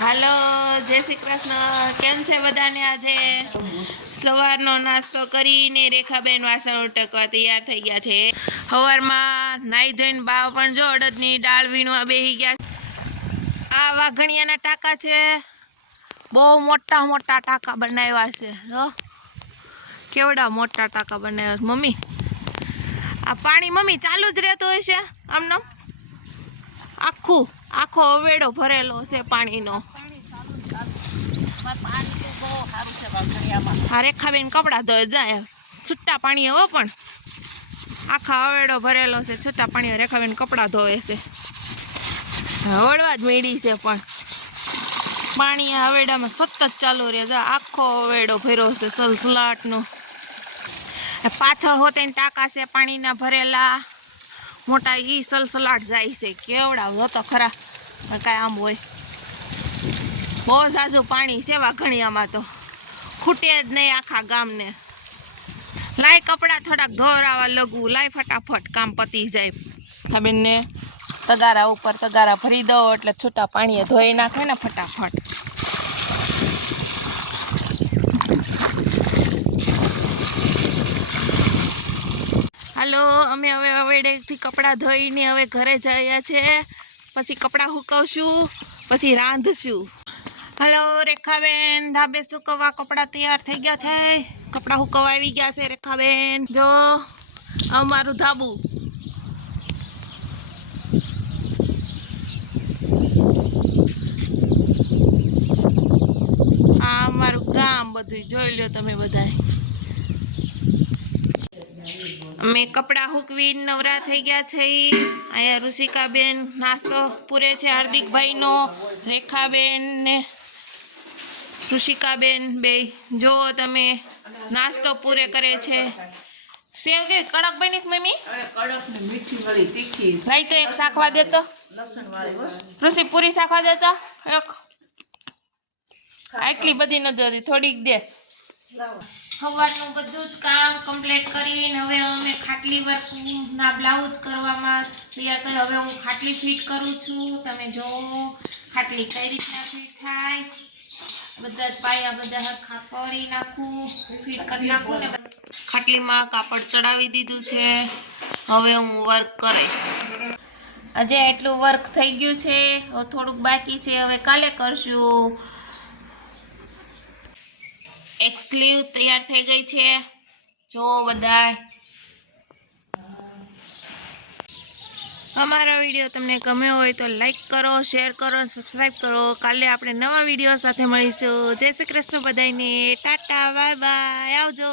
હાલો, જય શ્રી કૃષ્ણ. કેમ છે બધાને આજે? સવારનો નાસ્તો કરીને રેખાબેન વાસણ ઉટકવા તૈયાર થઈ ગયા છે. સવારમાં નાઈ ધોઈને બા પણ જો અડદની દાળ વીણવા બેસી ગયા આ વાઘણિયાના ટાંકા છે. બહુ મોટા મોટા ટાંકા બનાવ્યા છે. જો કેવડા મોટા ટાંકા બનાવ્યા છે, મમ્મી? આ પાણી મમ્મી ચાલુ જ રહેતું હોય છે આમનો? આખું? આખો અવેડો ભરેલો છે પાણીનો. હા રેખાબેન કપડાં ધોઈ જાય. છૂટા પાણી હો પણ. આખા અવેડો ભરેલો છે, છૂટા પાણી રેખાબેન કપડાં ધોવે છે. હવડવા જ મેળી છે પણ. પાણી અવેડામાં સતત ચાલુ રહે છે. આખો અવેડો ભર્યો છે સલસલાટનો. પાછળ હોતે ટાંકા છે પાણીના ભરેલા. મોટા ઈ સલસલાટ જાય છે. કેવડા હતો ખરા. કાંઈ આમ હોય. બહુ ઝાઝું પાણી છે આમાં તો. ખૂટે જ નહીં આખા ગામને. લાય કપડાં થોડાક ધોરાવા લગવું લાય ફટાફટ કામ પતી જાય. ખબીરને તગારા ઉપર તગારા ભરી દો એટલે છૂટા પાણીએ ધોઈ નાખે ને ફટાફટ. હાલો અમે હવે હવેડેથી કપડાં ધોઈને હવે ઘરે જયા છે. પછી કપડાં હુકવશું પછી રાંધશું. હલો રેખાબેન ધાબે સુકવવા કપડાં તૈયાર થઈ ગયા છે. કપડાં સુકવવા આવી ગયા છે રેખાબેન. જો અમારું ધાબુ. આ અમારું ગામ બધું જોઈ લો તમે બધાય. અમે કપડાં હુકવી નવરા થઈ ગયા છે. અહીંયા ઋષિકાબેન નાસ્તો પૂરે છે હાર્દિકભાઈનો રેખાબેન ને ઋષિકાબેન બે. જો તમે નાસ્તો પૂરે કરે છે. સેવ કે કડક બનીશ મમ્મી? કડક ને મીઠી મળી તીખી. લાઈ તો એક શાકવા દેતો. લસણ વાળી હો ઋષિ પૂરી શાકવા દેતો? એક. આટલી બધી નથી જોતી થોડીક દે. સવારનું બધું જ કામ કમ્પ્લીટ કરીને હવે અમે ખાટલી વર્કના બ્લાઉઝ કરવામાં તૈયાર કરી હવે હું ખાટલી ફિટ કરું છું. તમે જો ખાટલી કઈ રીતના ફિટ થાય. બધા પાયા બધા હરખા કરી નાખું ફિટ કરી નાખું ને ખાટલીમાં કાપડ ચડાવી દીધું છે. હવે હું વર્ક કરે. આજે એટલું વર્ક થઈ ગયું છે. થોડુંક બાકી છે. હવે કાલે કરશું. એક સ્લીવ તૈયાર થઈ ગઈ છે. જો બધાય અમારો વીડિયો તમને ગમ્યો હોય તો લાઈક કરો શેર કરો સબસ્ક્રાઈબ કરો. કાલે આપણે નવા વીડિયો સાથે મળીશું. જય શ્રી કૃષ્ણ બધાને ટાટા બાય બાય આવજો.